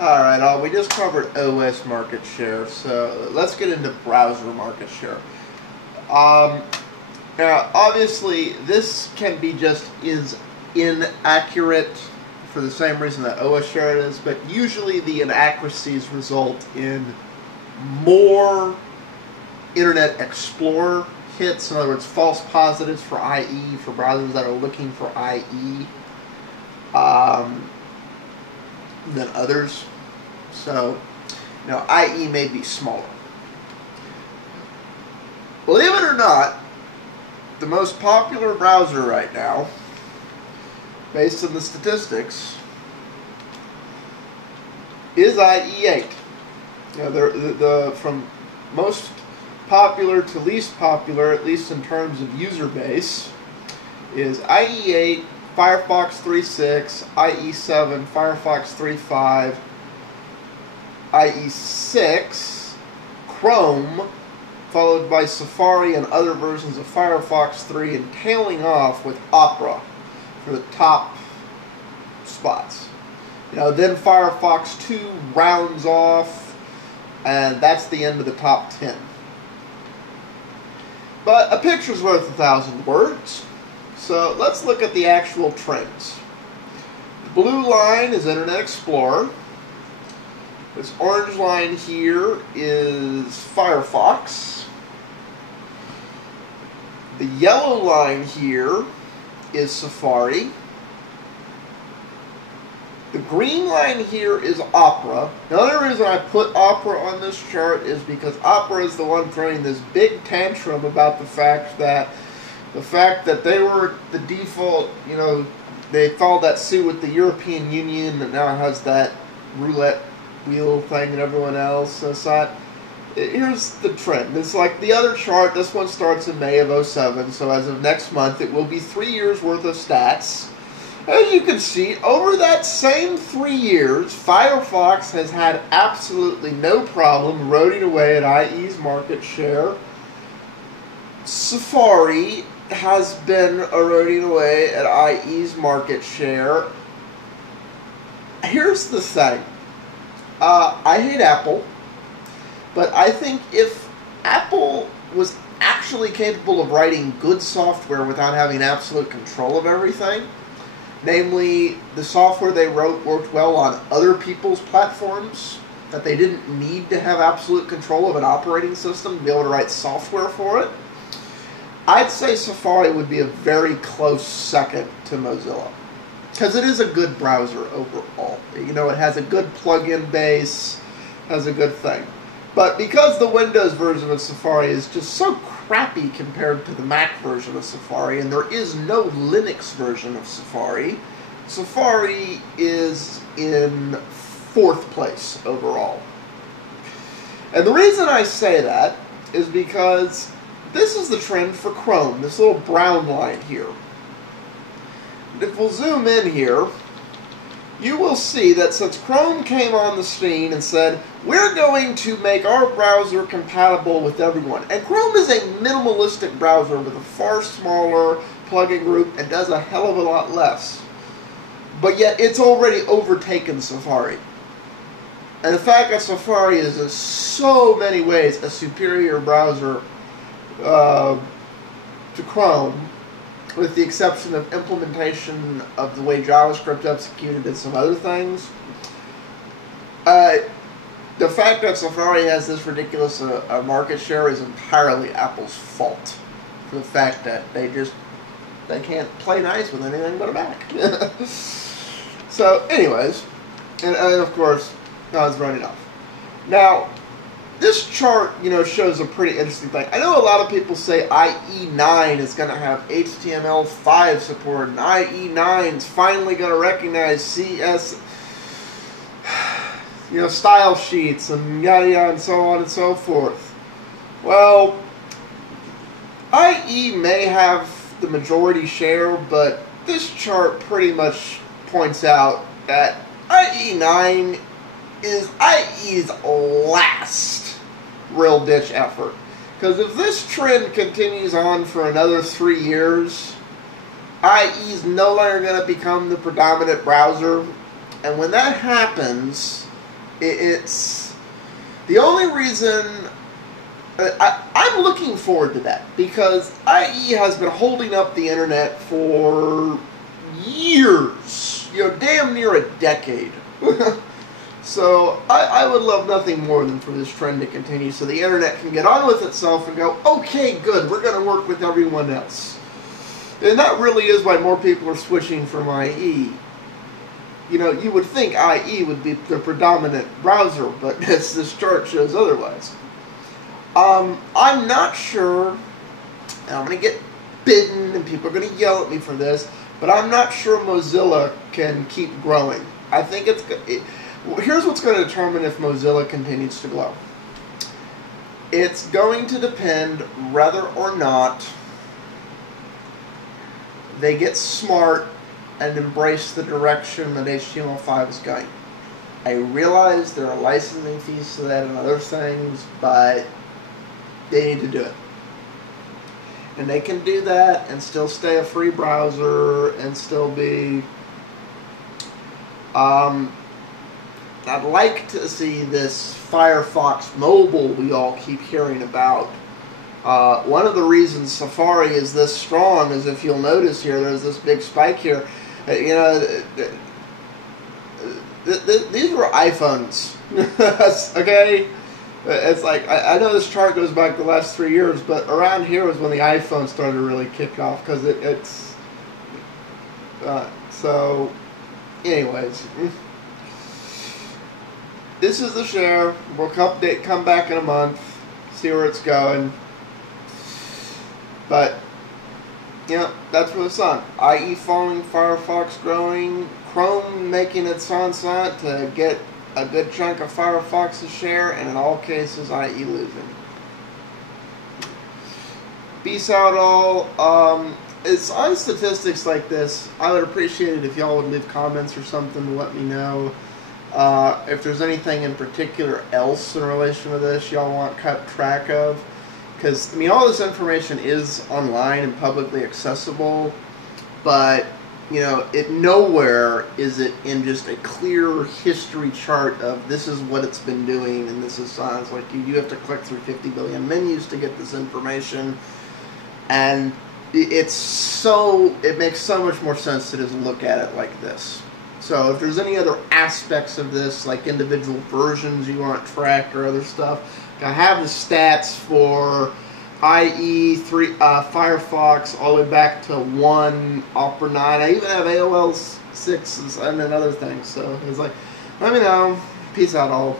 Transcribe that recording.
Alright, we just covered OS market share, so let's get into browser market share. Now, obviously, this can be just inaccurate for the same reason that OS share is, but usually the inaccuracies result in more Internet Explorer hits, in other words, false positives for IE, for browsers that are looking for IE, than others. So, IE may be smaller. Believe it or not, the most popular browser right now, based on the statistics, is IE8. From most popular to least popular, at least in terms of user base, is IE8, Firefox 3.6, IE7, Firefox 3.5, IE6, Chrome, followed by Safari and other versions of Firefox 3, and tailing off with Opera for the top spots. Then Firefox 2 rounds off, and that's the end of the top 10. But a picture's worth 1,000 words, so let's look at the actual trends. The blue line is Internet Explorer. This orange line here is Firefox. The yellow line here is Safari. The green line here is Opera. The only reason I put Opera on this chart is because Opera is the one throwing this big tantrum about the fact that they were the default, they followed that suit with the European Union that now has that roulette wheel thing and everyone else. So here's the trend. It's like the other chart. This one starts in May of 2007, so as of next month it will be 3 years worth of stats. As you can see, over that same 3 years, Firefox has had absolutely no problem eroding away at IE's market share. Safari has been eroding away at IE's market share. Here's the thing. I hate Apple, but I think if Apple was actually capable of writing good software without having absolute control of everything, namely, the software they wrote worked well on other people's platforms, that they didn't need to have absolute control of an operating system to be able to write software for it, I'd say Safari would be a very close second to Mozilla. Because it is a good browser overall. It has a good plug-in base, has a good thing. But because the Windows version of Safari is just so crappy compared to the Mac version of Safari, and there is no Linux version of Safari, Safari is in 4th place overall. And the reason I say that is because this is the trend for Chrome, this little brown line here. And if we'll zoom in here, you will see that since Chrome came on the scene and said, we're going to make our browser compatible with everyone. And Chrome is a minimalistic browser with a far smaller plugin group and does a hell of a lot less. But yet it's already overtaken Safari. And the fact that Safari is in so many ways a superior browser to Chrome, with the exception of implementation of the way JavaScript executed and some other things. The fact that Safari has this ridiculous market share is entirely Apple's fault. For the fact that they can't play nice with anything but a Mac. So, anyways, and of course, now it's running off. Now, this chart, shows a pretty interesting thing. I know a lot of people say IE9 is going to have HTML5 support, and IE9 is finally going to recognize CS, style sheets, and yada yada, and so on and so forth. Well, IE may have the majority share, but this chart pretty much points out that IE9 is IE's last real ditch effort. Because if this trend continues on for another 3 years, IE is no longer going to become the predominant browser. And when that happens, It's the only reason I'm looking forward to that, because IE has been holding up the internet for years, damn near a decade. So I would love nothing more than for this trend to continue, so the internet can get on with itself and go, okay, good, we're going to work with everyone else. And that really is why more people are switching from IE. You would think IE would be the predominant browser, but as this chart shows otherwise. I'm not sure, and I'm going to get bitten, and people are going to yell at me for this, but I'm not sure Mozilla can keep growing. I think here's what's going to determine if Mozilla continues to grow. It's going to depend whether or not they get smart and embrace the direction that HTML5 is going. I realize there are licensing fees to that and other things, but they need to do it. And they can do that and still stay a free browser and still be... I'd like to see this Firefox mobile we all keep hearing about. One of the reasons Safari is this strong is, if you'll notice here, there's this big spike here. These were iPhones. Okay? It's like, I know this chart goes back the last 3 years, but around here was when the iPhone started to really kick off, because it's... so, anyways... This is the share. We'll come back in a month, see where it's going. But, that's where it's on. IE falling, Firefox growing, Chrome making its onslaught to get a good chunk of Firefox's share, and in all cases, IE losing. Peace out, all. It's on statistics like this. I would appreciate it if y'all would leave comments or something to let me know. If there's anything in particular else in relation to this y'all want kept track of, because all this information is online and publicly accessible, but nowhere is it in just a clear history chart of this is what it's been doing and this is science. Like you have to click through 50 billion menus to get this information, and it makes so much more sense to just look at it like this. So if there's any other aspects of this, like individual versions you want tracked or other stuff, I have the stats for IE, Firefox, all the way back to 1, Opera 9. I even have AOL 6 and other things. So it's like, let me know. Peace out, all.